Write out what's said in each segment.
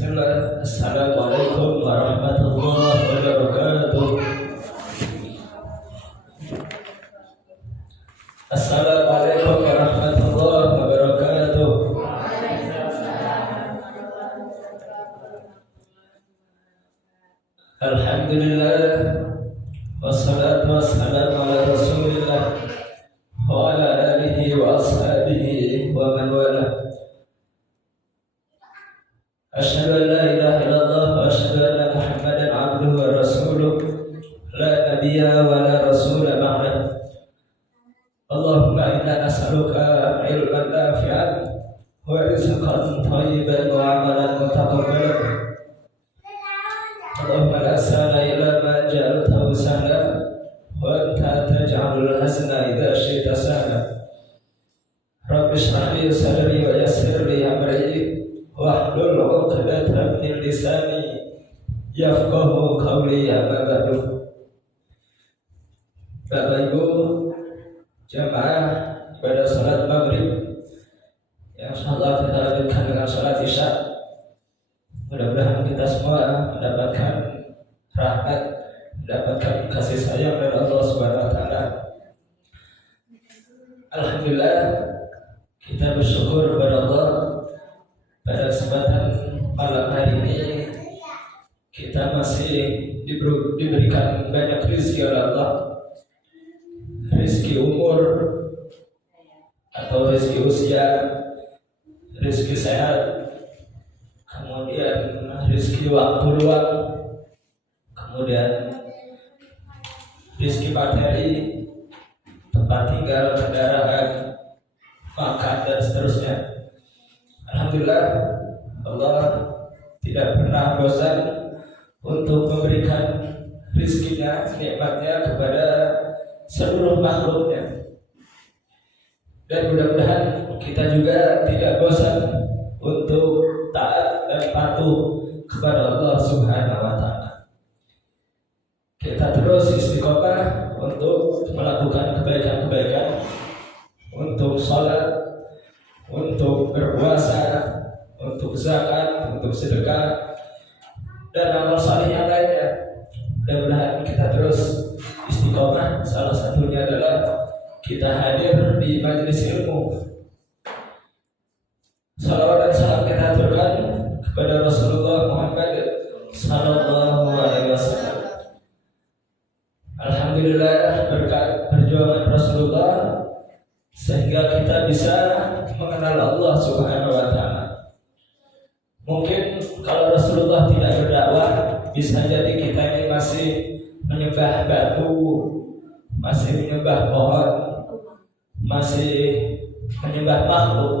Bismillah. Assalamualaikum warahmatullahi wabarakatuh. Assalamualaikum warahmatullahi wabarakatuh. Alhamdulillah, wassalatu wassalamu ala rasulillah wa ala alihi wa ashabihi wa man wala. Asyhadu an la ilaha illallah wa asyhadu anna Muhammadan abduhu wa rasuluh la nabiyya wa la rasula ba'dah. Allahumma inna nas'aluka ilman nafi'an wa rizqan thayyiban wa amalan mutaqabbalan. Allahumma la sahla illa ma ja'altahu sahla wa anta taj'alul hazna idza syi'ta sahla. Rabbi shrah li sadri wa yassir li amri wahlul 'uqdatam min lisani yafqahu qawli. Amma ba'du. Bapak Ibu jamaah ibadah salat maghrib yang insyaallah kita lanjutkan dengan salat isya. Mudah-mudahan kita semua mendapatkan rahmat, mendapatkan kasih sayang dari Allah Subhanahu wa taala. Alhamdulillah, kita bersyukur kepada Allah pada kesempatan malam hari ini kita masih diberikan banyak rezeki oleh Allah. Rezeki umur atau rezeki usia, rezeki sehat, kemudian rezeki waktu luang, kemudian rezeki materi, tempat tinggal, kendaraan, makan dan seterusnya. Alhamdulillah, Allah tidak pernah bosan untuk memberikan rezekinya, nikmatnya kepada seluruh makhluknya. Dan mudah-mudahan kita juga tidak bosan untuk taat dan patuh kepada Allah Subhanahu wa taala. Kita terus istiqomah untuk melakukan kebaikan-kebaikan, untuk salat, untuk berpuasa, untuk zakat, untuk sedekah dan amal saleh yang lainnya. Mudah-mudahan kita terus istiqomah. Salah satunya adalah kita hadir di majelis ilmu. Salawat dan salam kita aturkan kepada Rasulullah Muhammad sallallahu alaihi wasallam. Alhamdulillah, berkat perjuangan Rasulullah sehingga kita bisa mengenal Allah Subhanahu wa taala. Mungkin kalau Rasulullah tidak berdakwah, bisa jadi kita ini masih menyembah batu, masih menyembah pohon, masih menyembah makhluk.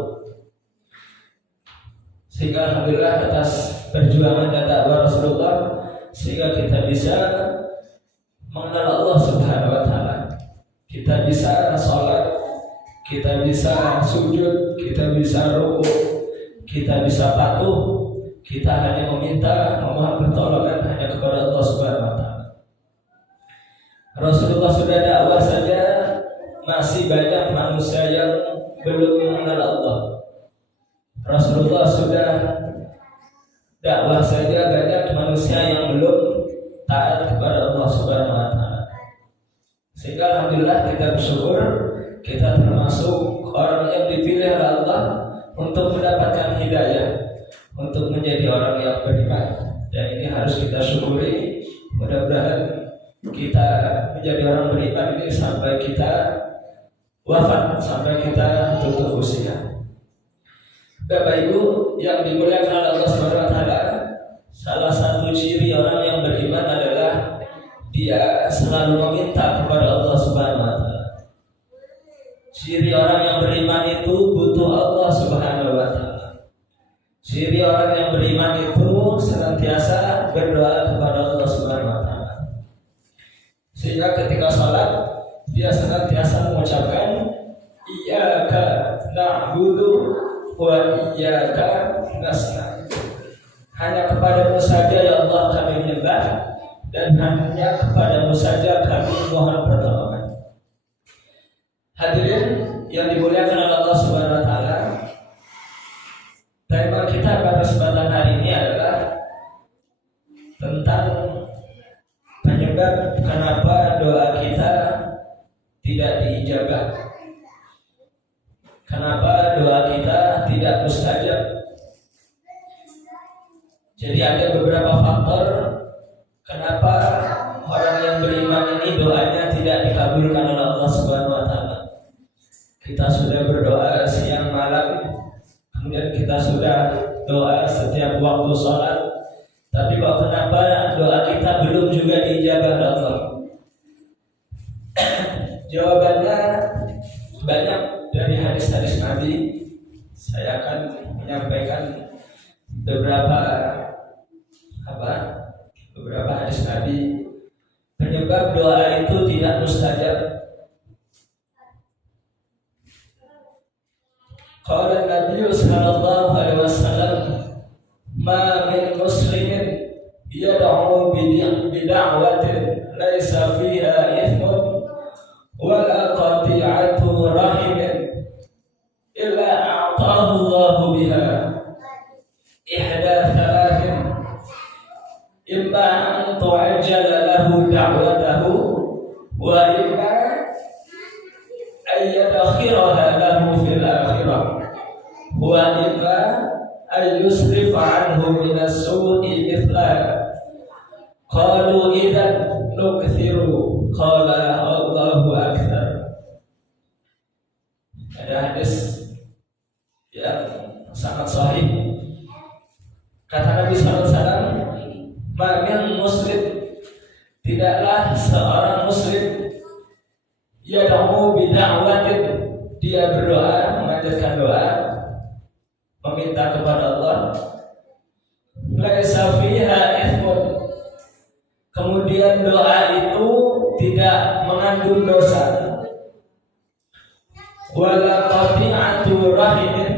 Sehingga alhamdulillah atas perjuangan dan dakwah Rasulullah sehingga kita bisa mengenal Allah Subhanahu wa taala. Kita bisa salat, kita bisa sujud, kita bisa rukuk, kita bisa patuh. Kita hanya meminta, memohon pertolongan hanya kepada Allah Subhanahu wa taala. Rasulullah sudah dakwah saja masih banyak manusia yang belum mengenal Allah. Rasulullah sudah dakwah saja banyak manusia yang belum taat kepada Allah Subhanahu wa taala. Sehingga alhamdulillah kita bersyukur kita termasuk orang yang dipilih oleh Allah untuk mendapatkan hidayah, untuk menjadi orang yang beriman. Dan ini harus kita syukuri. Mudah-mudahan kita menjadi orang beriman ini sampai kita wafat, sampai kita tutup usia. Bapak Ibu yang dimuliakan oleh Allah Subhanahu wa taala, salah satu ciri orang yang beriman adalah dia selalu meminta kepada Allah Subhanahu wa taala. Ciri orang yang beriman itu butuh Allah Subhanahu wa taala. Ciri orang yang beriman itu senantiasa berdoa kepada Allah Subhanahu wa taala. Sehingga ketika salat dia senantiasa mengucapkan iyyaka na'budu wa iyyaka nasta'in. Hanya kepadamu saja ya Allah kami menyembah, dan hanya kepadamu saja kami mohon pertolongan. Hadirin yang dimuliakan oleh Allah Subhanahu wa taala, tema kita pada kesempatan hari ini adalah tidak diijabah. Kenapa doa kita tidak mustajab? Jadi ada beberapa faktor kenapa orang yang beriman ini doanya tidak dikabulkan oleh Allah Subhanahu wa taala. Kita sudah berdoa siang malam, kemudian kita sudah doa setiap waktu sholat, tapi kok kenapa doa kita belum juga diijabah oleh Allah? Jawabannya banyak dari hadis-hadis Nabi. Saya akan menyampaikan beberapa hadis Nabi penyebab doa itu tidak mustajab. Qala Nabi sallallahu alaihi wasallam, "Ma min muslimin yad'u bi da'watin laisa fiha ithmun wa la qati'atu rahimin illa a'tahu Allahu biha ihda thalathin imma an tu'ajjala lahu da'watahu wa imma an yadakhiraha lahu fil akhirah wa imma an yusrif anhu min as-su'i mithla." Qalu idzan nukthiru, qala Allahu akbar. Ada hadis yang sangat sahih. Kata Nabi sallallahu alaihi wasallam, "Ma'min muslim, tidaklah seorang muslim yad'u bi da'watin, dia berdoa, memanjatkan doa, meminta kepada Allah, laisa fiha ithmun, kemudian doa itu tidak mengandung dosa, wala qati'atu rahimin,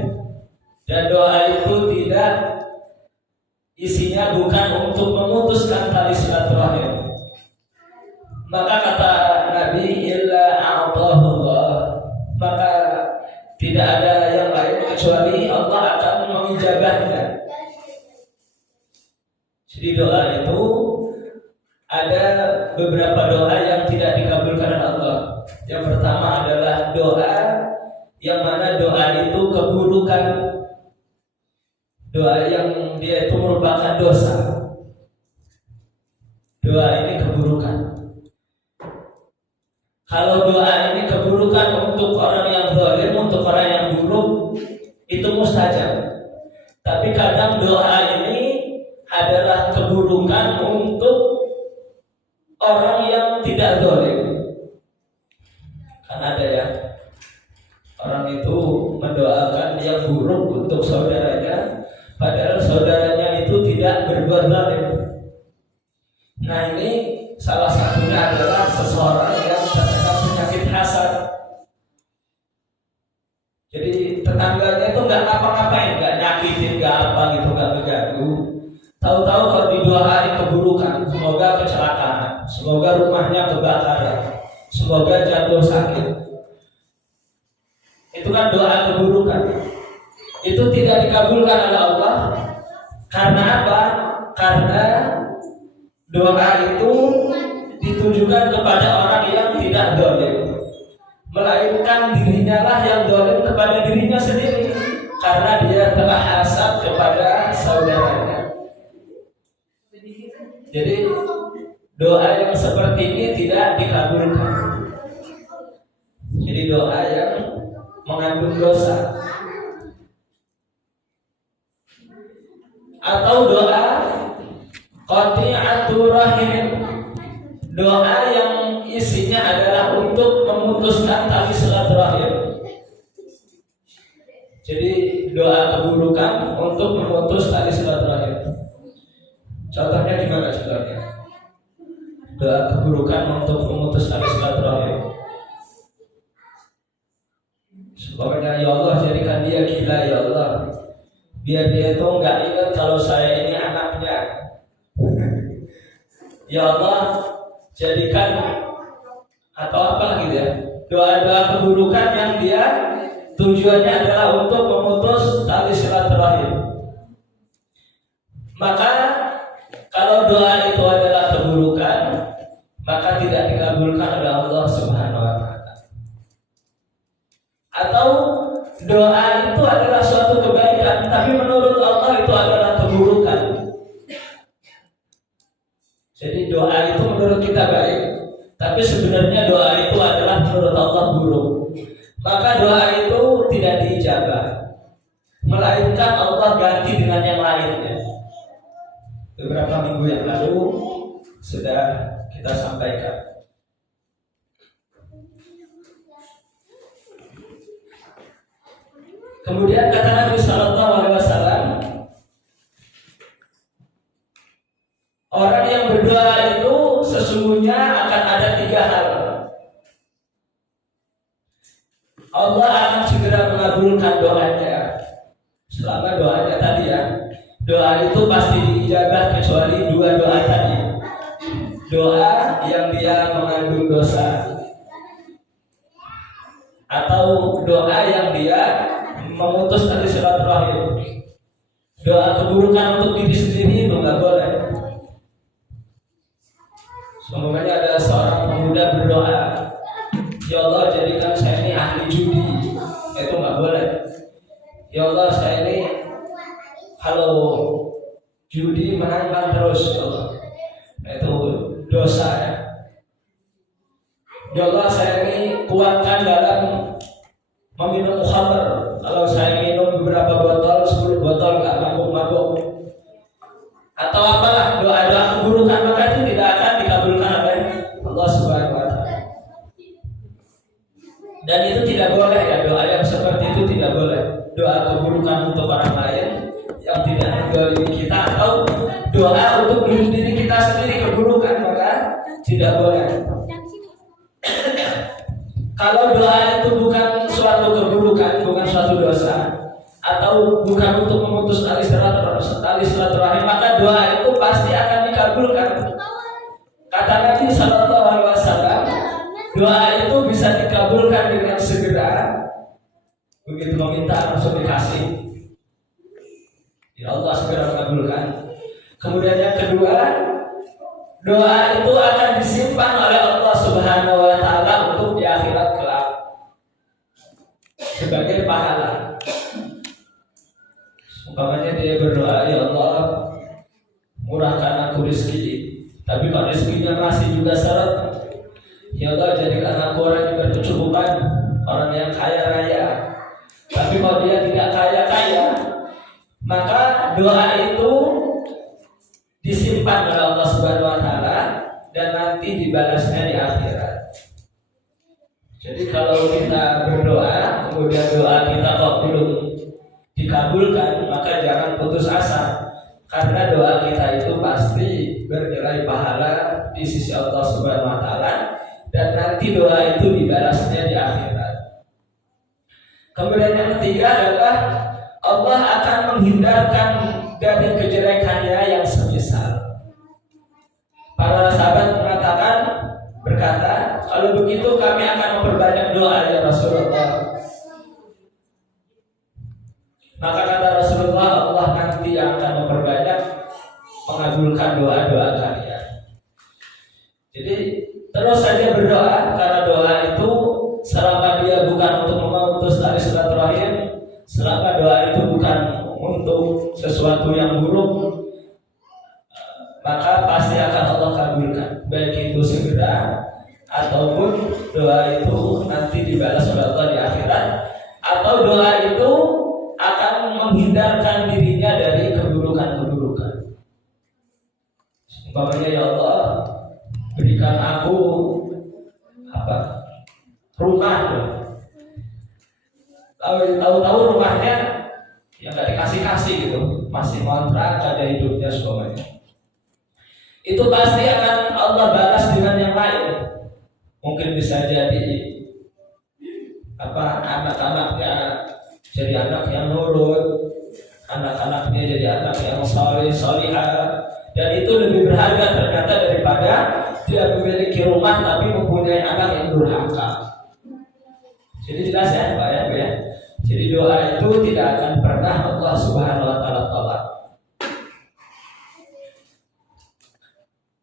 dan doa itu tidak isinya bukan untuk memutuskan tali silaturahim. Maka kata Nabi, illa a'tahu Allah, maka tidak ada yang lain kecuali Allah akan mengijabahnya. Jadi doa itu ada beberapa doa yang tidak dikabulkan oleh Allah. Yang pertama adalah doa yang mana doa itu keburukan, doa yang dia itu merupakan dosa. Doa ini keburukan. Kalau doa ini keburukan untuk orang yang zalim, untuk orang yang buruk, itu mustajab. Tapi kadang doa ini adalah keburukan untuk orang yang tidak zalim. Kan ada ya, orang itu mendoakan yang buruk untuk saudaranya, padahal saudaranya itu tidak berbuat zalim. Nah, ini salah satunya adalah seseorang yang terkena penyakit hasad. Jadi tetangganya itu nggak ngapa-ngapain, nggak nyakitin, nggak apa gitu, nggak mengganggu. Tahu-tahu kalau didoain keburukan, semoga kecelakaan, semoga rumahnya kebakaran, semoga jatuh sakit. Itu kan doa keburukan. Itu tidak dikabulkan oleh Allah. Karena apa? Karena doa itu ditujukan kepada orang yang tidak zalim, melainkan dirinya lah yang zalim kepada dirinya sendiri, karena dia telah hasad kepada saudaranya. Jadi doa yang seperti ini tidak dikabulkan. Jadi doa yang mengandung dosa. Atau doa qati'atu rahimin, doa yang isinya adalah untuk memutuskan tali silaturahim. Jadi doa keburukan untuk memutus tali silaturahim. Contohnya gimana contohnya? Doa keburukan untuk memutus tali silaturahim. Pokoknya, ya Allah jadikan dia gila ya Allah, biar dia itu nggak ingat kalau saya ini anaknya. Ya Allah jadikan, atau apa gitu ya, doa-doa keburukan yang dia tujuannya adalah untuk memutus tali silaturahim. Maka kalau doa itu adalah keburukan, maka tidak dikabulkan oleh Allah Subhanahu wa taala. Atau doa itu adalah suatu kebaikan, tapi menurut Allah itu adalah keburukan. Jadi doa itu menurut kita baik, tapi sebenarnya doa itu adalah menurut Allah buruk. Maka doa itu tidak diijabah, melainkan Allah ganti dengan yang lainnya. Beberapa minggu yang lalu sudah kita sampaikan. Kemudian kata Nabi Sallallahu Alaihi Wasallam, orang yang berdoa itu sesungguhnya akan ada 3 hal. Allah akan segera mengabulkan doanya. Selama doanya tadi ya, doa itu pasti diijabah kecuali 2 doa tadi. Doa yang dia mengandung dosa, atau doa yang dia memutus tali silaturahim. Doa keburukan untuk diri sendiri itu nggak boleh. Semoga ada seorang pemuda berdoa, ya Allah jadikan saya ini ahli judi. Itu nggak boleh. Ya Allah saya ini kalau judi menang terus, ya Allah. Itu dosa ya. Ya Allah saya ini kuatkan dalam meminum khamr. Kalau saya minum beberapa botol, 10 botol nggak mabuk-mabuk, atau apalah doa-doa keburukan, maka itu tidak akan dikabulkan oleh Allah Subhanahu Wa Taala. Dan itu tidak boleh ya, doa yang seperti itu tidak boleh. Doa keburukan untuk orang lain yang tidak mendolimi kita, atau doa untuk diri kita sendiri keburukan, maka tidak boleh. Kalau doa itu bukan suatu keburukan, bukan suatu dosa, atau bukan untuk memutus tali silaturahim, maka doa itu pasti akan dikabulkan. Kata Nabi Sallallahu Alaihi Wasallam, doa itu bisa dikabulkan dengan segera. Begitu meminta langsung dikasih. Ya Allah segera mengabulkan. Kemudian yang kedua, doa itu akan disimpan oleh Allah Subhanahu Wa Taala untuk di akhirat kelak sebagai pahala. Umpamanya dia berdoa, ya Allah murahkan aku rezeki, tapi kalau rezekinya masih juga syarat, ya Allah jadikan aku orang yang berkecukupan, orang yang kaya raya. Tapi kalau dia tidak kaya, maka doa itu disimpan oleh Allah Subhanahu Wa Taala dan nanti dibalasnya di akhirat. Jadi kalau kita berdoa, kemudian doa kita kok belum dikabulkan, maka jangan putus asa, karena doa kita itu pasti bernilai pahala di sisi Allah Subhanahu Wa Taala dan nanti doa itu dibalasnya di akhirat. Kemudian yang ketiga adalah Allah akan menghindarkan dari kejelekannya yang semisal. Para sahabat berkata, kalau begitu kami akan memperbanyak doa ya Rasulullah. Maka kata Rasulullah, Allah nanti akan memperbanyak mengabulkan doa-doa kalian. Jadi terus saja berdoa, karena doa itu selama dia bukan untuk memutus tali silaturahim, selama doa itu bukan untuk sesuatu yang buruk, maka pasti akan Allah kabulkan, baik itu segera ataupun doa itu nanti dibalas oleh Allah di akhirat, atau doa itu akan menghindarkan dirinya dari keburukan-keburukan. Umpamanya, ya Allah berikan aku rumah, tahu-tahu rumahnya yang nggak dikasih gitu, masih kontrak, ada hidupnya semuanya. Itu pasti akan Allah balas dengan yang lain. Mungkin bisa jadi anak-anaknya jadi anak yang nurut, anak-anaknya jadi anak yang salihah, dan itu lebih berharga ternyata daripada dia memiliki rumah tapi mempunyai anak yang durhaka. Jadi jelas ya Pak ya, Bu ya. Jadi doa itu tidak akan pernah Allah Subhanahu Wa Taala tolak.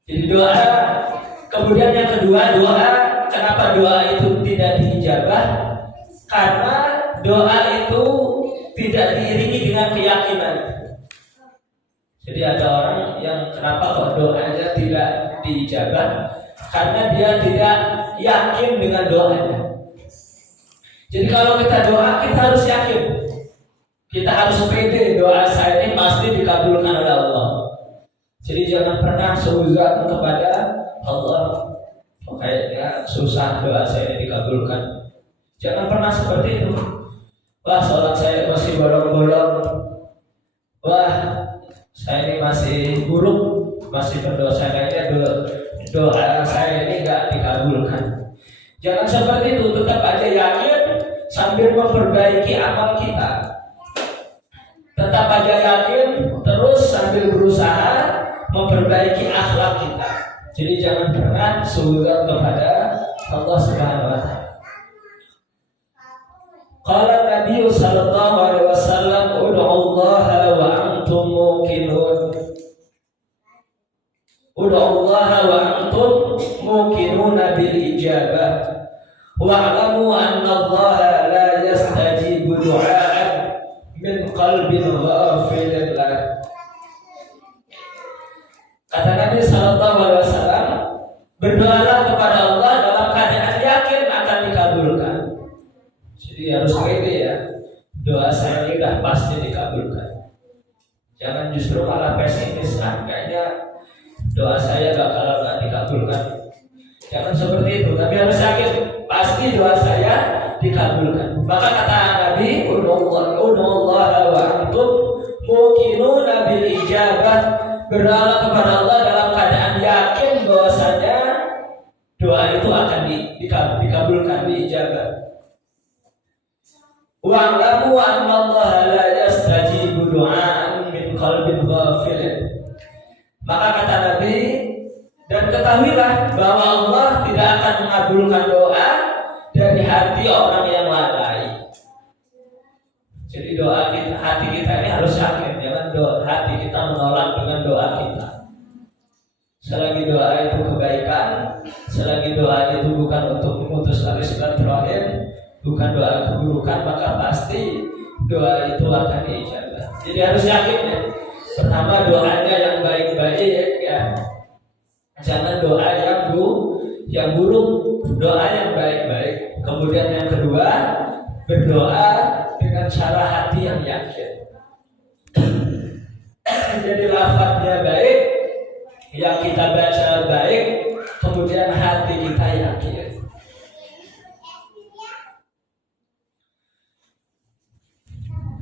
Jadi doa, kemudian yang kedua, doa, kenapa doa itu tidak diijabah? Karena doa itu tidak diiringi dengan keyakinan. Jadi ada orang yang kenapa kok doanya tidak diijabah? Karena dia tidak yakin dengan doanya. Jadi kalau kita doa, kita harus yakin. Kita harus pede doa saya ini pasti dikabulkan oleh Allah. Jadi jangan pernah seuzon kepada Allah. Kayaknya susah doa saya ini dikabulkan. Jangan pernah seperti itu. Wah, sholat saya masih bolong-bolong. Wah, saya ini masih buruk, masih berdosa, kayaknya doa saya ini gak dikabulkan. Jangan seperti itu, tetap aja yakin sambil memperbaiki amal kita. Tetap aja yakin, terus sambil berusaha memperbaiki akhlak kita. Jadi jangan pernah suudzon kepada Allah Subhanahu wa taala. Qala Nabi sallallahu alaihi wasallam, ud'ullaha wa antum muqinun. Ud'ullaha wa antum muqinuna bil ijabah. Wa'lamu anna Allaha la yastajibu du'a'an min qalbin ghafilin lah. Kata Nabi sallallahu alaihi wasallam, berdoalah kepada Allah dalam keadaan yakin akan dikabulkan. Jadi harus pede ya. Doa saya ini sudah pasti dikabulkan. Jangan justru malah pesimis, kayaknya doa saya gak dikabulkan. Jangan seperti itu, tapi harus yakin pasti doa saya dikabulkan. Maka kata Nabi, ud'ullaha wa antum muqinuna bil ijabah. Berdoa kepada Allah dalam keadaan yakin bahwasanya doa itu akan dikabulkan, diijabah. Wa'lamu anna Allah la yastajibu du'aan min qalbin ghafilin. Maka kata Nabi, dan ketahuilah bahwa Allah tidak akan mengabulkan doa dari hati orang yang lalai. Jadi doa kita, hati kita ini harus yakin, jangan hati kita menolak dengan doa kita. Selagi doa itu kebaikan, selagi doa itu bukan untuk memutus tali silaturahim, bukan doa keburukan, maka pasti doa itu akan diijabah. Jadi harus yakin ya. Pertama doanya yang baik-baik ya. Jangan doa yang buruk, doa yang baik-baik. Kemudian yang kedua, berdoa dengan cara hati yang yakin. Jadi lafaznya baik, yang kita baca baik, kemudian hati kita yakin.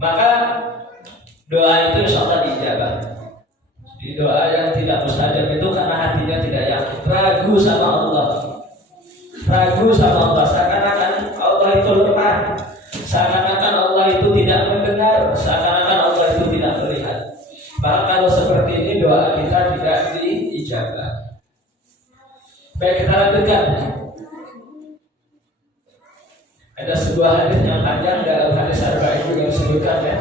Maka doa itu insya Allah diijabah. Di doa yang tidak mustajab itu karena hatinya tidak yakin, ragu sama Allah, seakan-akan Allah itu lemah, seakan-akan Allah itu tidak mendengar, seakan-akan Allah itu tidak melihat. Maka kalau seperti ini doa kita tidak diijabah. Baik, kita lanjutkan. Ada sebuah hadis yang panjang dalam hadis Arba'in juga disebutkan ya,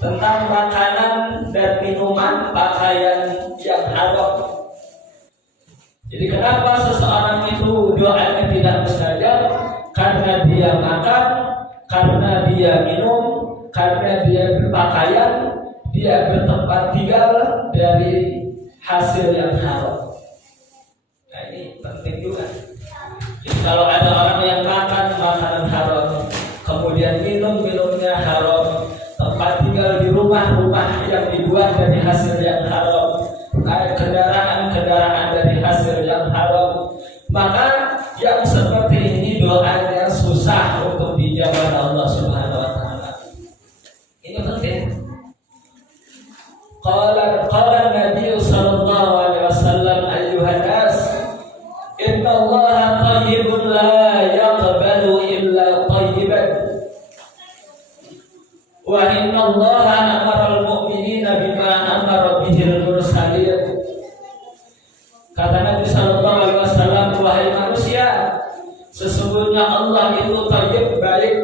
tentang makanan dan minuman, pakaian yang haram. Jadi kenapa seseorang itu doanya tidak mustajab? Karena dia makan, karena dia minum, karena dia berpakaian, dia bertempat tinggal dari hasil yang haram. Nah ini penting juga. Jadi kalau ada orang yang makan makanan haram, kemudian minumnya haram, tempat tinggal di rumah yang dibuat dari hasil yang haram, kendaraan dari hasil yang haram, maka yang seperti ini doanya susah untuk dijawab Allah Subhanahu wa taala. Ini penting. Qala Nabi sallallahu alaihi wasallam, ayyuhan nas, inna Allaha thayyibun la yaqbalu illa thayyiban. Wa inna Allaha amara al-mu'minina bima amara bihil mursalin. Kata Nabi sallallahu alaihi wasallam, wahai manusia, sesungguhnya Allah itu thayyib, baik,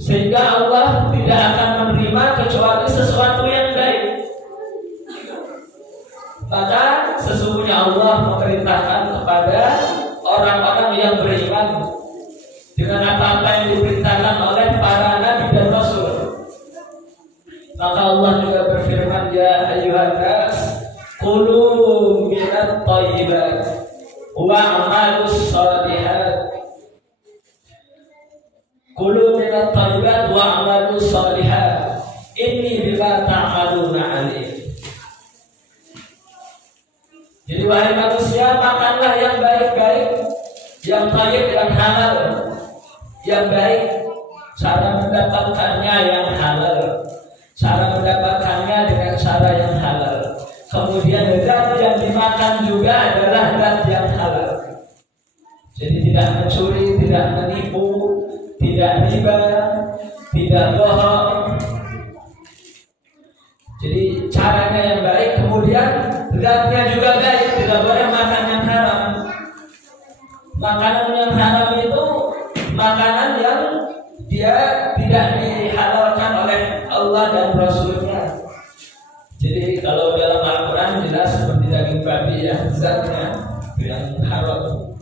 sehingga Allah tidak akan menerima kecuali sesuatu yang baik. Maka sesungguhnya Allah memerintahkan kepada orang-orang yang beriman dengan apa-apa yang diperintahkan oleh para Kulu minat thayyibat wa amalu shalihat. Inni bima ta'maluna alim. Jadi wahai manusia, makanlah yang baik-baik, yang thayyib, yang halal, yang baik. Cara mendapatkannya yang halal, cara mendapatkannya dengan cara yang halal. Kemudian zat yang dimakan juga adalah zat yang halal. Jadi tidak mencuri, tidak menipu, tidak riba, tidak bohong. Jadi caranya yang baik, kemudian zatnya juga baik. Tidak boleh makan yang haram. Makanan yang haram itu makanan yang dia tidak dihalalkan oleh Allah dan Rasulnya. Jadi kalau dalam Al-Quran jelas seperti daging babi ya, zatnya yang haram.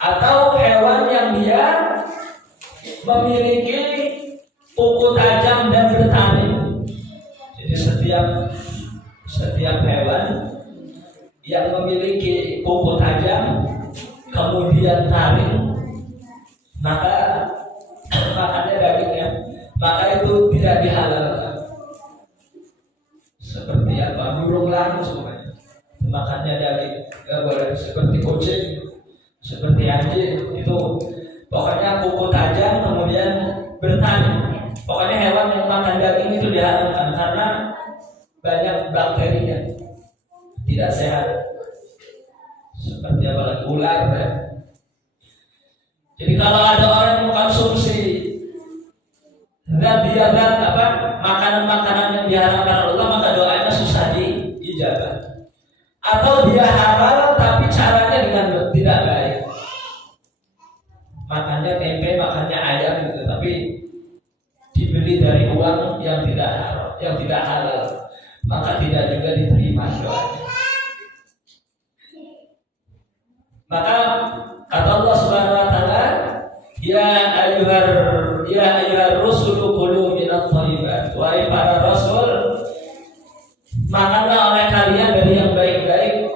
Atau hewan yang dia memiliki kuku tajam dan bertaring. Jadi setiap hewan yang memiliki kuku tajam kemudian taring, maka makannya dagingnya, maka itu tidak dihalalkan. Seperti apa? Burung langit semuanya makannya daging, nggak boleh. Seperti kucing, seperti anjing, itu pokoknya kuku tajam kemudian bertaring. Pokoknya hewan yang makan daging itu diharamkan karena banyak bakterinya, tidak sehat. Seperti apa lagi? Ular ya. Jadi kalau ada orang yang mengkonsumsi makanan-makanan yang diharamkan Allah, maka doanya susah diijabah. Atau dia halal tapi caranya dengan tidak baik. Makannya tempe, makannya ayam gitu, tapi dibeli dari uang yang tidak halal, maka tidak juga diterima doanya. Maka kata Allah Subhanahu wa taala, ya ayyuhar rusulu kulu minat thayyibat. Wahai para rasul, makanlah oleh kalian dari yang baik-baik,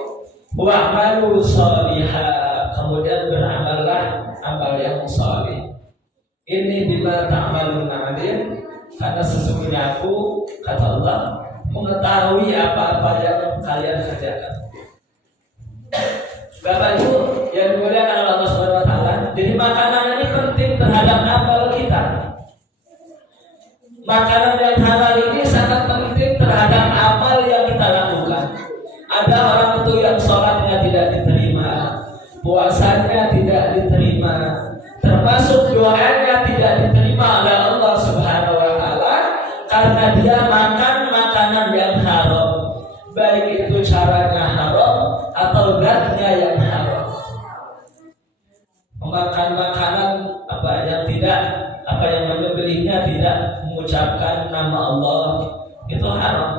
wa'malu shalihah, kemudian beramallah amal yang saleh. Ini bima ta'maluna alim, karena sesungguhnya aku, kata Allah, mengetahui apa-apa yang kalian kerjakan. Bapak Ibu yang dimuliakan Allah Subhanahu wa taala, jadi makanan ini penting terhadap amal kita. Makanan yang halal ini sangat penting terhadap amal yang kita lakukan. Ada orang itu yang sholatnya tidak diterima, puasanya tidak diterima, termasuk doanya tidak diterima oleh Allah Subhanahu wa taala karena dia makan makanan yang haram, baik itu caranya haram atau zatnya yang haram. Memakan makanan yang menyembelihnya tidak mengucapkan nama Allah, itu haram.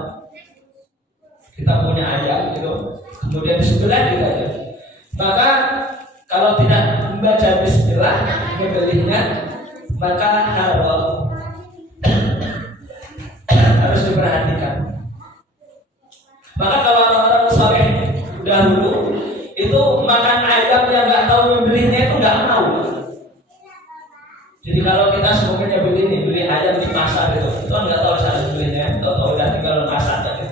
Kita punya ayam gitu, kemudian disembelih juga ya. Maka kalau tidak membaca bismillah menyembelihnya, maka haram. Harus diperhatikan. Maka kalau orang-orang saleh dahulu itu makan ayam yang nggak tahu membelinya itu nggak mau. Jadi kalau kita semuanya beli ayam di pasar itu nggak tahu cara belinya, tahu udah tinggal masak aja.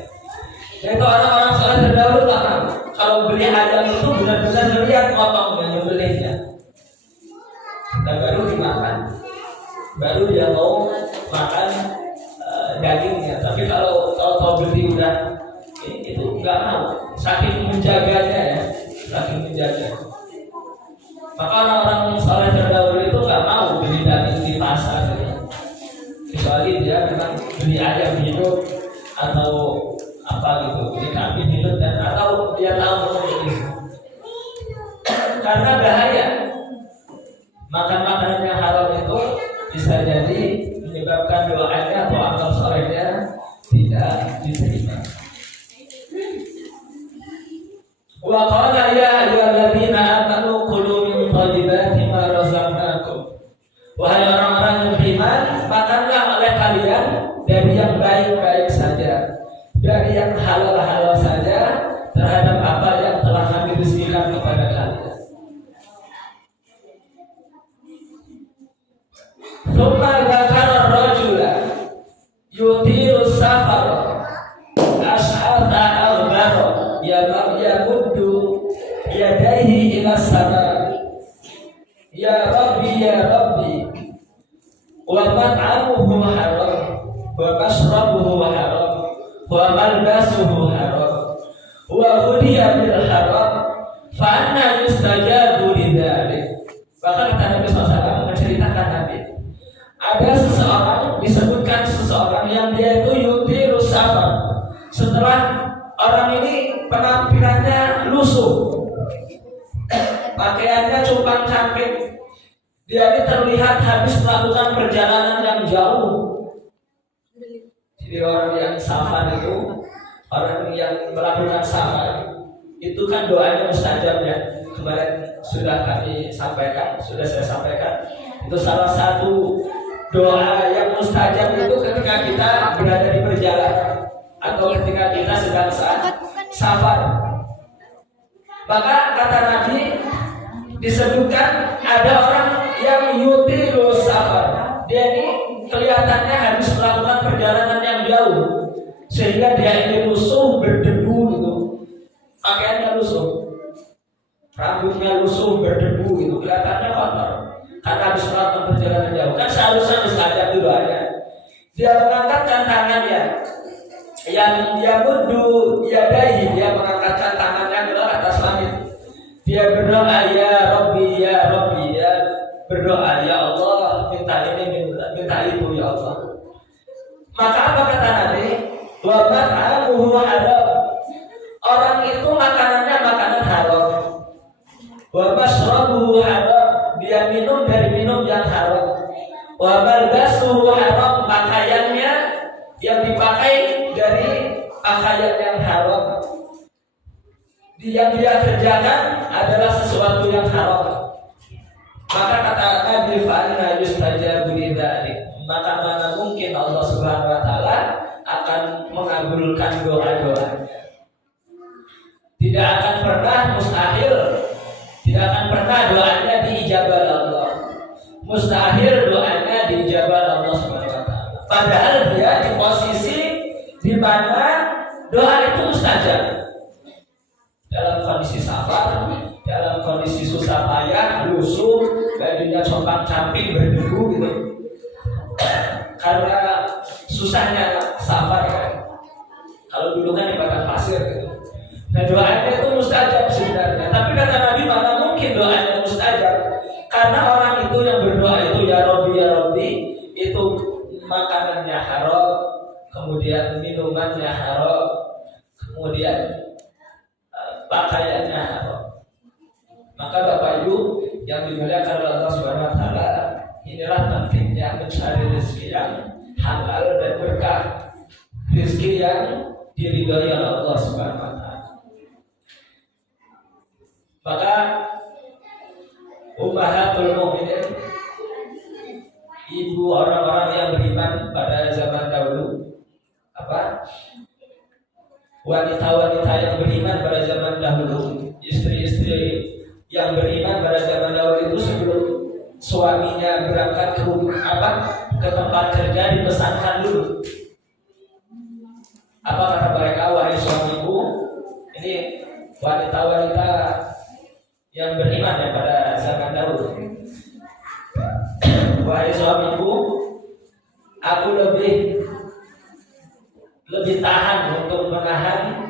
Itu orang-orang saleh terdahulu nggak mau. Kalau beli ayam itu benar-benar lihat potongnya, nyembelihnya, dan baru dimakan, baru dia mau makan dagingnya. Tapi kalau beli udah itu nggak mau, saking menjaganya ya, saking menjaga. Maka orang-orang saleh terdahulu itu nggak mau beli daging di pasar, kecuali dia memang beli ayam hidup atau apa gitu, beli kambing hidup dan atau dia tahu itu. Karena bahaya makan makanan yang haram itu bisa jadi menyebabkan doanya atau amal salehnya tidak diterima. Wa qala ya ayyuhalladzina amanu kulu min thayyibati ma razaqnakum. Wahai orang-orang yang beriman, makanlah oleh kalian dari yang baik-baik saja, dari yang halal-halal saja terhadap apa yang telah kami rizkikan kepada kalian. Thumma dzakara ar-rajula yutiru safar ash'atha aghbara yamuddu yadayhi ila sama ya rabbi wa mat'amuhu haram wa mashrabuhu haram wa malbasuhu haram wa ghudiya bil haram fa anna yustajabu lidzalik. Bahkan kata Nabi SAW menceritakan nanti ada seseorang, disebutkan seseorang yang dia itu yutiru safar. Setelah orang ini penampilannya lusuh, pakaiannya compang-camping, dia ini terlihat habis melakukan perjalanan yang jauh. Jadi orang yang safar itu, orang yang melakukan safar itu kan doanya mustajab ya. Kemarin sudah saya sampaikan itu salah satu doa yang mustajab itu ketika kita berada di perjalanan atau ketika kita sedang safar. Maka kata Nabi disebutkan ada orang yang yutiru safar, dia ini kelihatannya habis melakukan perjalanan yang jauh sehingga dia ini lusuh, berdebu gitu, pakaiannya lusuh, rambutnya lusuh, berdebu gitu, kelihatannya kotor karena habis melakukan perjalanan jauh. Kan seharusnya mustajab itu doanya. Dia mengangkatkan tangannya, yang dia muddu yadaihi, dia mengangkatkan tangannya ke atas langit. Dia berdoa ya Rabbi, dia berdoa ya Allah, minta ini, minta itu ya Allah. Maka apa kata Nabi? Wa mat'amuhu haram. Orang itu makanannya makanan haram. Wa mashrabuhu haram, dia minum dari minum yang haram. Wa malbasuhu haram, pakaiannya yang dipakai dari pakaian yang haram. Yang dia kerjakan adalah sesuatu yang haram. Maka kata Nabi fa'anna yustajabu lidzalik, maka mana mungkin Allah Subhanahu wa taala akan mengabulkan doa-doanya. Tidak akan pernah mustahil, tidak akan pernah doanya diijabah Allah. Mustahil doanya diijabah Allah Subhanahu wa taala. Padahal dia di posisi di mana doa itu mustajab. Dalam kondisi safar, dalam kondisi susah payah, lusuh, bajunya compang-camping, berdebu gitu. Karena susahnya safar kan. Kalau dulu kan di padang pasir gitu. Nah doanya itu mustajab sebenarnya. Tapi kata Nabi mana mungkin doanya mustajab? Karena orang itu yang berdoa itu ya Rabbi, itu makanannya haram, kemudian minumannya haram, kemudian pakaiannya haram. Maka Bapak Ibu yang dimuliakan oleh Allah Subhanahu wa taala, inilah pentingnya mencari rezeki yang halal dan berkah, rezeki yang diridhai oleh Allah Subhanahu wa taala. Maka ummahatul mukminin, ibu orang-orang yang beriman pada zaman dahulu, wanita-wanita yang beriman pada zaman dahulu, istri-istri yang beriman pada zaman dahulu itu sebelum suaminya berangkat ke tempat kerja dipesankan dulu. Apa kata mereka? Wahai suamiku, ini wanita-wanita yang beriman ya pada zaman dahulu. Wahai suamiku, aku lebih tahan untuk menahan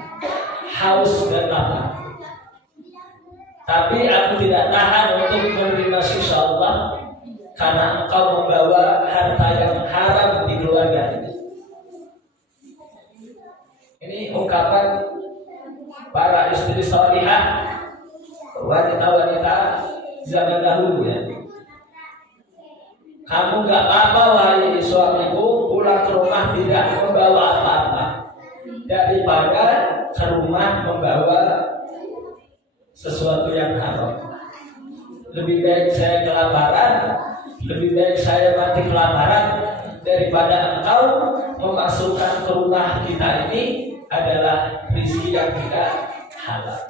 haus dan lapar. Tapi aku tidak tahan untuk menerima siksa Allah karena engkau membawa harta yang haram di keluarga ini. Ini ungkapan para istri salihah, wanita-wanita zaman dahulu ya. Kamu gak apa-apa wahai suamiku pulang ke rumah tidak membawa apa-apa daripada ke rumah membawa sesuatu yang haram. Lebih baik saya kelaparan, lebih baik saya mati kelaparan daripada engkau memasukkan ke rumah kita ini adalah rezeki yang tidak halal.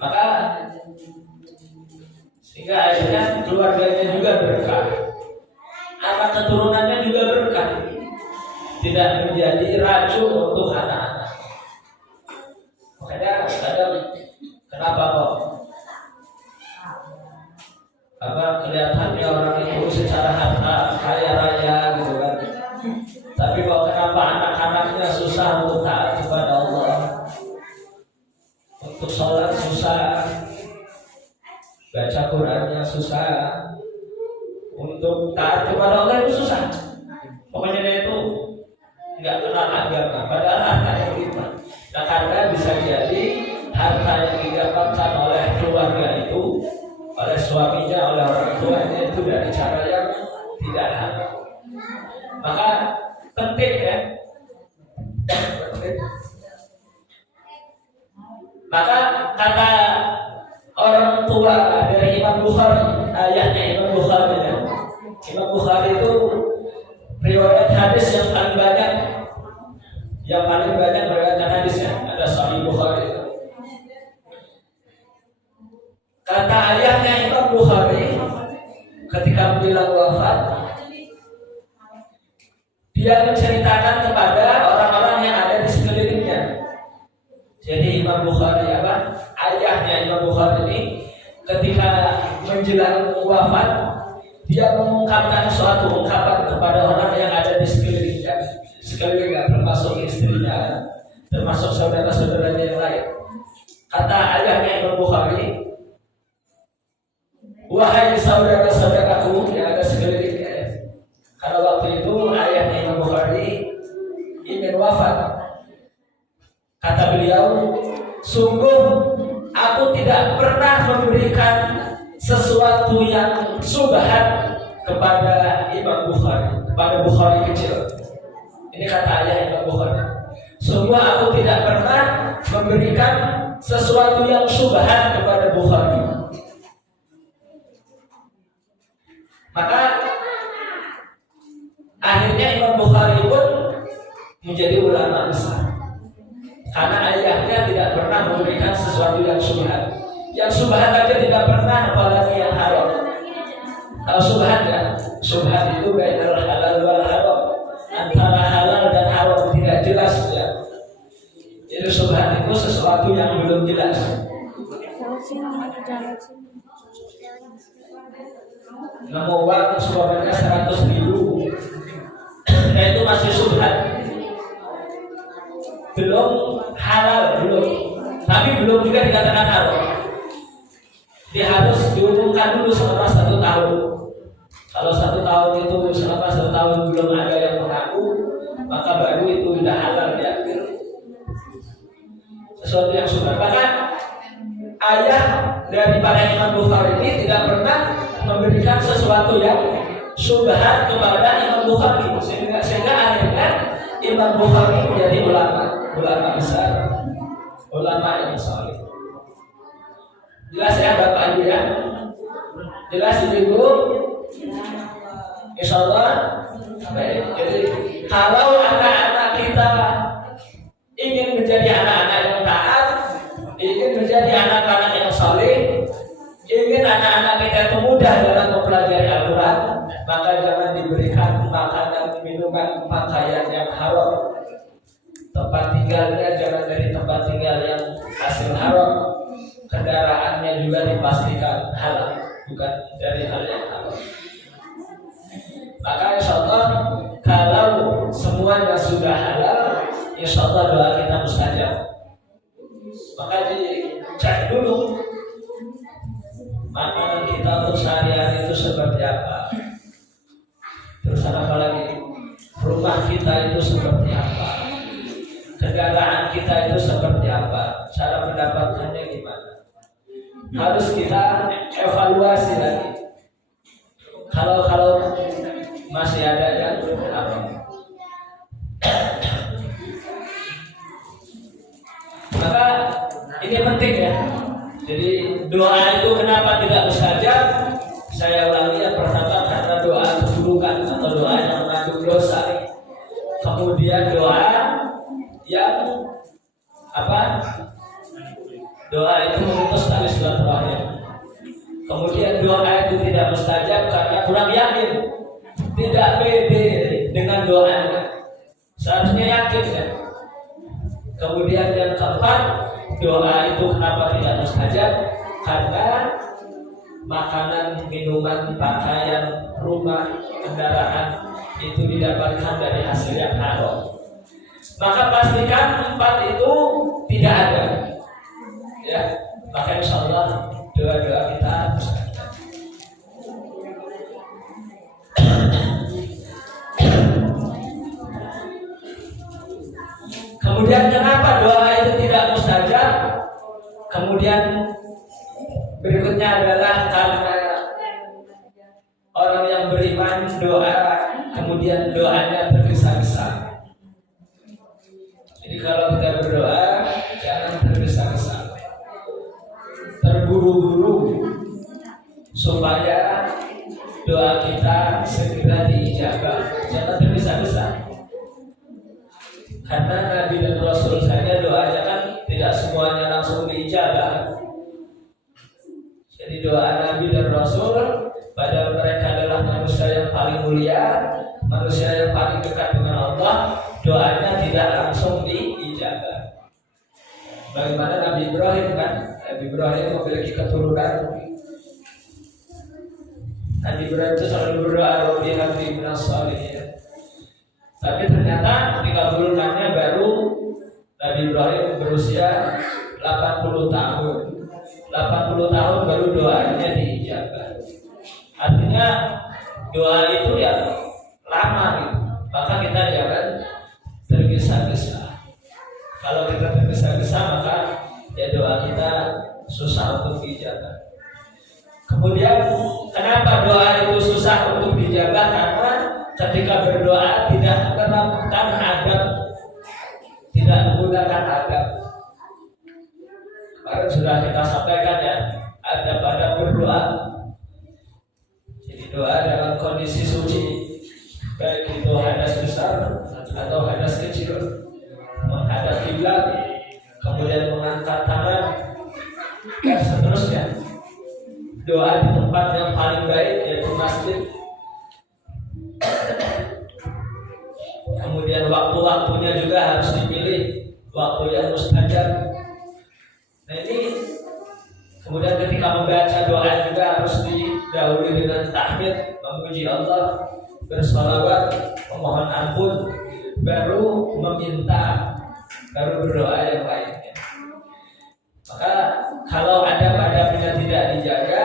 Maka sehingga akhirnya keluarganya juga berkah. anak keturunannya juga berkah, tidak menjadi racun untuk anak-anak. Makanya kadang kenapa kok kelihatannya orang itu secara harta kaya raya gitu kan, tapi kok kenapa anak-anaknya susah untuk taat kepada Allah, untuk sholat susah, baca Qurannya susah, untuk taat kepada Allah itu susah. Pokoknya dia itu nggak kenal agama, padahal harta yang berlimpah. Nah, karena bisa jadi harta yang didapatkan oleh keluarga itu, oleh suaminya, oleh orang tuanya itu dari cara yang tidak halal. Maka penting ya. Maka kata orang tua dari Imam Bukhari, ayahnya Imam Bukhari ya. Imam Bukhari itu riwayat hadis yang paling banyak meriwayatkan hadisnya, ada Sahih Bukhari. Kata ayahnya Imam Bukhari ketika beliau wafat, dia menceritakan kepada orang-orang yang ada di sekelilingnya. Jadi Imam Bukhari ayahnya Imam Bukhari ini ketika menjelang wafat, dia mengungkapkan suatu ungkapan kepada orang yang ada di sekelilingnya, termasuk istrinya, termasuk saudara-saudaranya yang lain. Kata ayahnya Imam Bukhari, wahai saudara-saudaraku yang ada sekelilingnya. Karena waktu itu ayahnya Imam Bukhari ingin wafat. Kata beliau, sungguh aku tidak pernah memberikan sesuatu yang subhat kepada Imam Bukhari, kepada Bukhari kecil. Ini kata ayah Imam Bukhari. Sungguh aku tidak pernah memberikan sesuatu yang subhat kepada Bukhari. Maka akhirnya Imam Bukhari pun menjadi ulama besar, karena ayahnya tidak pernah memberikan sesuatu yang subhat. Yang subhat aja tidak pernah, apalagi yang haram. Kalau subhat kan, subhat itu bainal halal wal haram, antara halal dan haram tidak jelas ya. Jadi subhat itu sesuatu yang belum jelas. Nemu uang suaranya 100.000, nah itu masih subhat, belum halal, tapi belum juga dikatakan haram. Dia harus diumumkan dulu selama 1 tahun. Kalau 1 tahun itu selama 1 tahun belum ada yang mengaku, maka baru itu sudah halal diambil. Sesuatu yang subhat. Maka ayah daripada Imam Bukhari ini tidak pernah memberikan sesuatu yang subhat kepada Imam Bukhari, sehingga akhirnya Imam Bukhari menjadi ulama besar, ulama yang saleh. Jelas ya Bapak Ibu ya? Jelas Ibu? Insyaallah. Baik. Jadi kalau anak-anak kita ingin menjadi anak-anak yang taat, ingin menjadi anak-anak yang saleh, ingin anak-anak kita itu mudah dalam mempelajari Al-Quran, maka jangan diberikan makanan, minuman, pakaian yang haram. Tempat tinggalnya jangan dari tempat tinggal yang hasil haram. Kendaraannya juga dipastikan halal, bukan dari hal yang haram. Maka insyaallah kalau semuanya sudah halal, insyaallah doa kita mustajab. Maka dicek dulu makanan kita untuk sehari-hari itu seperti apa. Terus apa lagi? Rumah kita itu seperti apa? Kendaraan kita itu seperti apa? Cara mendapatkannya gimana? Harus kita evaluasi lagi. Kalau masih ada yang apa? Maka ini penting ya. Jadi doa itu kenapa tidak mustajab? Saya ulangi, yang pertama karena doa keburukan atau doa yang mengandung dosa. Kemudian doa yang doa itu memutus tali silaturahim. Kemudian doa itu tidak mustajab karena kurang yakin. tidak pede dengan doanya. Seharusnya yakin ya. Kemudian yang keempat, doa itu kenapa tidak mustajab? Karena makanan, minuman, pakaian, rumah, kendaraan itu didapatkan dari hasil yang haram. Maka pastikan empat itu tidak ada. Ya, maka insya Allah doa-doa kita mustajab. Kemudian kenapa doa itu tidak mustajab? Kemudian berikutnya adalah karena orang yang beriman doa, kemudian doanya tergesa-gesa. Jadi kalau kita berdoa jangan tergesa-gesa, terburu-buru, supaya doa kita segera diijabah. Jangan tergesa-gesa. Karena Nabi dan Rasul saja doanya kan tidak semuanya langsung diijabah. Jadi doa Nabi dan Rasul, padahal mereka adalah manusia yang paling mulia, manusia yang paling dekat dengan Allah, doanya tidak langsung diijabah. Bagaimana Nabi Ibrahim kan? Nabi Ibrahim memiliki keturunan. Nabi Ibrahim itu selalu berdoa, Rabbi habli minas shalihin. Tapi ternyata dikabulkannya baru Nabi Ibrahim berusia 80 tahun. 80 tahun baru doanya diijabah. Artinya doa itu ya lama gitu. Maka kita jangan tergesa-gesa. Kalau kita tergesa-gesa maka ya doa kita susah untuk diijabah. Kemudian kenapa doa itu susah untuk dijabah? Karena ketika berdoa tidak menerapkan adab, tidak menggunakan adab. Kemarin sudah kita sampaikan ya, adab-adab berdoa. Jadi doa dalam kondisi suci, baik itu hadas besar atau hadas kecil, menghadap kiblat, kemudian mengangkat tangan, dan seterusnya. Doa di tempat yang paling baik yaitu masjid. Kemudian waktu-waktunya juga harus dipilih, waktu yang mustajab. Nah ini kemudian ketika membaca doa juga harus didahului dengan tahmid, memuji Allah, bersolawat, memohon ampun, baru meminta, baru berdoa yang lainnya. Maka kalau adab-adabnya tidak dijaga,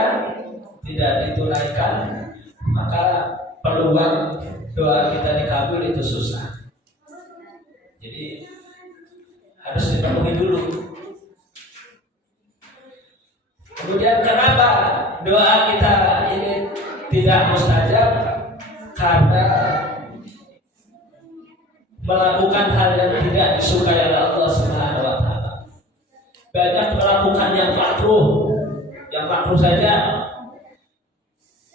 tidak ditunaikan, maka peluang doa kita dikabul itu susah. Jadi harus dipenuhi dulu. Kemudian kenapa doa kita ini tidak mustajab? Karena melakukan hal yang tidak disukai oleh Allah Subhanahu wa taala. Banyak melakukan yang makruh saja,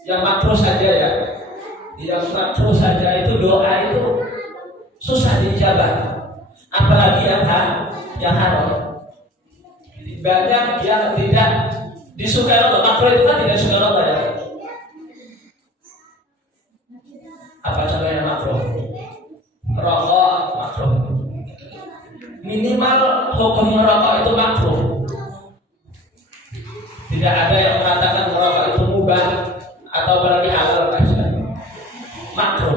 yang makruh saja itu doa itu susah dijabah, apalagi yang haram. Banyak yang tidak disukai Allah. Makruh itu kan tidak disukai Allah ya. Apa contohnya makruh? Merokok makruh. Minimal hukum merokok itu makruh. Tidak ada yang mengatakan merokok itu mubah atau apalagi halal saja. Makruh.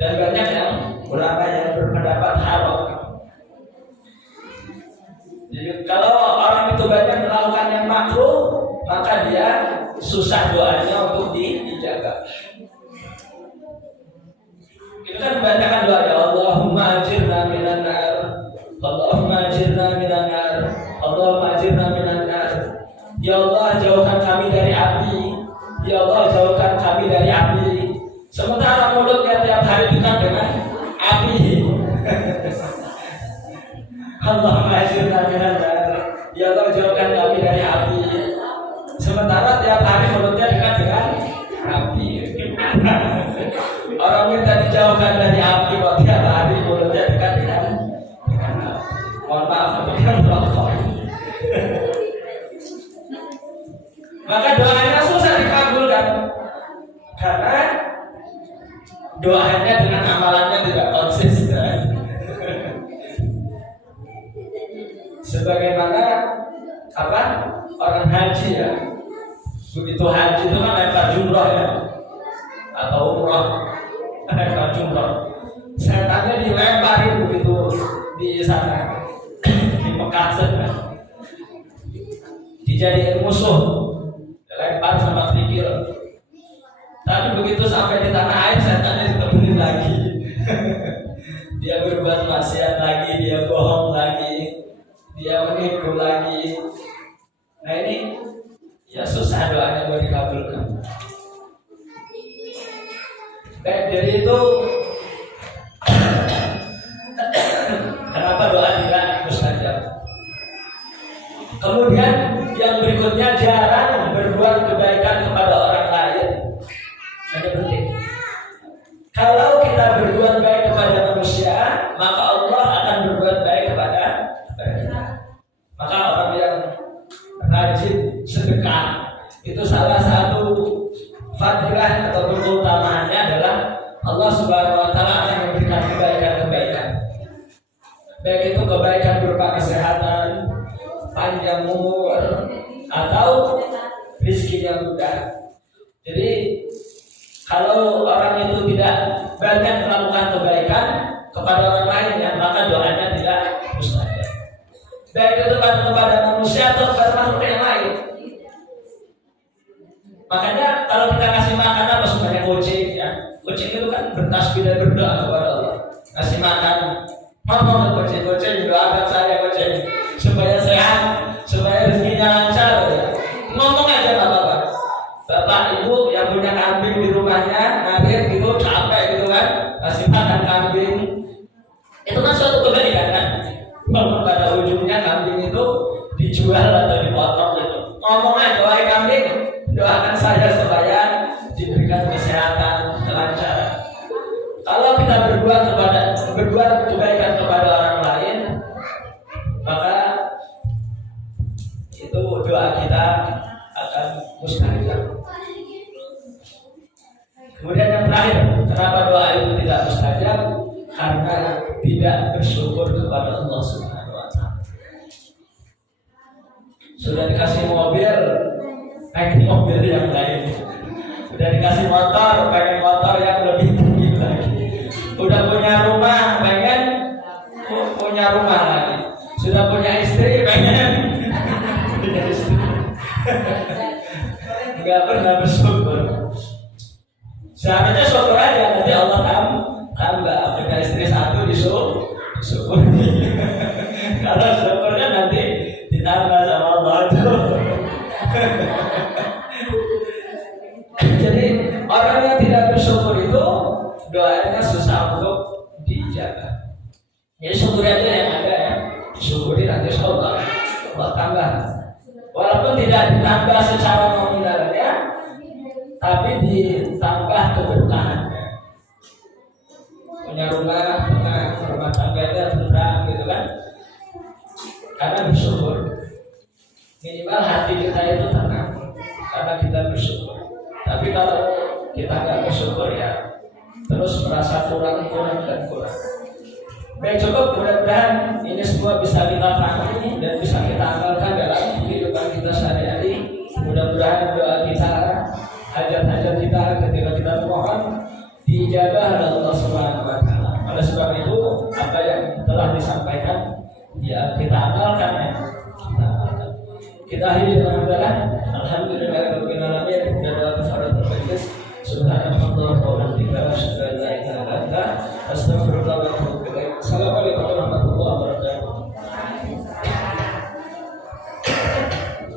Dan banyak yang ulama yang berpendapat haram. Jadi kalau orang itu banyak melakukan yang makruh, maka dia susah doanya untuk dijaga. Itu kan kebanyakan doa ya Allahumma ajirna minan nar, Allahumma ajirna minan nar, Allahumma ajirna minan nar. Ya Allah jauhkan kami dari api, ya Allah jauhkan kami dari api. Sementara mulutnya tiap hari dekat dengan api. Allahumma ajirna minan nar, ya Allah jauhkan kami dari api. Sementara tiap hari mulutnya dekat dengan api. Orang minta dijauhkan dari api kok tiap hari mulutnya dekat dengan api. Mohon maaf, bukan merokok. Maka doanya susah dikabulkan. doanya dengan amalannya tidak konsisten. Sebagaimana apa orang haji ya, begitu haji itu kan lempar jumroh ya, atau umroh lempar jumroh, setannya dilemparin begitu di sana di Mekah sana, dijadiin musuh, dilempar sama kerikil. Tapi begitu sampai di tanah air, setannya ditemuin lagi. Dia berbuat maksiat lagi, dia bohong lagi, dia menipu lagi. Nah ini ya susah doanya mau dikabulkan. Baik, jadi itu kenapa doa tidak mustajab. Kemudian yang berikutnya, jarang berbuat kebaikan kepada orang lain. Ini penting. Kalau kita berbuat baik kepada manusia, maka Allah akan berbuat baik kepada kita. Maka orang yang rajin sedekah itu salah satu fadilah atau keutamaannya adalah Allah Subhanahu wa taala akan memberikan kebaikan-kebaikan. Baik itu kebaikan berupa kesehatan, panjang umur, atau rezeki yang mudah. Jadi kalau orang itu tidak banyak melakukan kebaikan kepada orang lain, ya, maka doanya tidak mustajab. Baik itu kepada manusia atau kepada makhluk yang lain. Makanya kalau kita kasih makan apa sebanyak kucing, ya, kucing itu kan bertasbih dan berdoa kepada Allah. Kasih makan, ngomong ke kucing doakan saya kucing supaya sehat, supaya rezekinya lancar. Ya. Ngomong aja nggak apa-apa. Bapak ibu yang punya kambing di rumahnya, ngalir gitu capek gitu kan, kasih makan kambing, itu kan suatu kebaikan kan. Walaupun pada ujungnya kambing itu dijual atau dipotong gitu. Ngomong aja, wahai kambing, doakan saya supaya diberikan kesehatan, kelancaran. Kalau kita berbuat kebaikan kepada orang lain, maka itu doa kita akan mustajab. Kemudian yang terakhir, kenapa doa itu tidak mustajab? Karena tidak bersyukur kepada Allah Subhanahu wa taala. Sudah dikasih mobil, pengen mobil yang lain. Sudah dikasih motor, pengen motor yang lebih tinggi lagi. Udah punya rumah, pengen punya rumah lagi. Sudah punya istri, pengen punya istri. Enggak pernah bersyukur. Seharusnya syukur aja, nanti Allah tambah. Punya istri satu disyukur. Kalau syukurnya nanti ditambah sama Allah tuh. Jadi orang yang tidak bersyukur itu doanya susah untuk dijaga. Jadi syukur aja yang ada ya, syukuri nanti Allah tambah. Walaupun tidak ditambah secara nominalnya, tapi ditambah keberkahannya. Punya rumah tenang, rumah tangganya tenang gitu kan. Karena bersyukur. Minimal hati kita itu tenang karena kita bersyukur. Tapi kalau kita nggak bersyukur ya terus merasa kurang dan kurang. Baik, cukup, mudah-mudahan ini semua bisa kita pahami dan bisa kita amalkan dalam kehidupan kita sehari-hari. Mudah-mudahan doa kita, hajat-hajat kita ketika kita memohon dijabah oleh Allah Subhanahu wa taala. Oleh sebab itu, apa yang telah disampaikan ya kita amalkan ya. Kita akhiri dengan doa alhamdulillahirabbil alamin dan doa kafaratul majlis. Subhanallah.